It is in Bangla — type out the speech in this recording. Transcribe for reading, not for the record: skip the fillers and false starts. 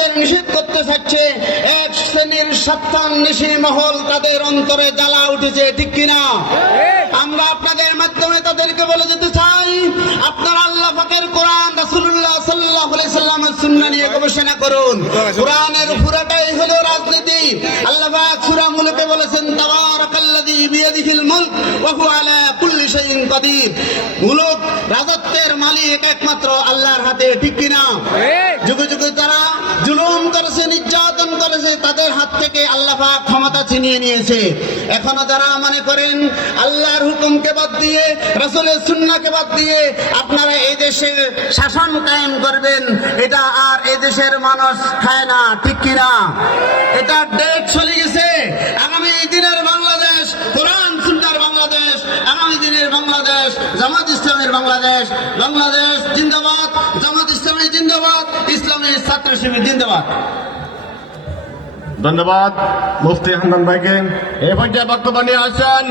তাদের নিষেধ করতে চাচ্ছে, এক শ্রেণীর সত্যান্বেষী মহল তাদের অন্তরে জ্বালা উঠেছে, ঠিক কিনা? আমরা আপনাদের মাধ্যমে তাদেরকে বলে যেতে চাই, আপনারা আল্লাহ পাকের কোরআন, রাসূলুল্লাহ সাল্লাল্লাহু আলাইহি সাল্লামের সুন্নাহ নিয়ে গবেষণা করুন। কোরআনের পুরাটাই হলো রাজনীতি। আল্লাহ পাক সূরা মুলকে বলেছেন, তাবারাকাল্লাযী বিয়াদিহিল মুলক ওয়া হুয়া আলা কুল্লি শাইইন কাদির। মুলক, রাজত্বের মালিক একমাত্র আল্লাহর হাতে, ঠিক কিনা? যুগে যুগে যারা জুলুম করেছে, নির্যাতন করেছে, তাদের হাত থেকে আল্লাহ পাক ক্ষমতা ছিনিয়ে নিয়েছে। এখনো যারা মনে করেন আল্লাহর হুকুমকে বাদ দিয়ে, রাসূলের সুন্নাহকে বাদ দিয়ে আপনারা এই দেশে শাসন কায়েম করবেন, এটা আর এই দেশের মানুষ খায় না, ঠিক কিনা? এটা ডেট চলে গেছে। আগামী দিনের বাংলাদেশ কোরআন সুন্নাহর বাংলাদেশ, আগামী দিনের বাংলাদেশ জামাত ইসলামের বাংলাদেশ। বাংলাদেশ জিন্দাবাদ, জামাত ইসলামী জিন্দাবাদ, ইসলামী ছাত্র শিবির জিন্দাবাদ। ধন্যবাদ মুফতি হান্নান ভাইকে। এ পর্যায়ে বক্তব্য নিয়ে আসেন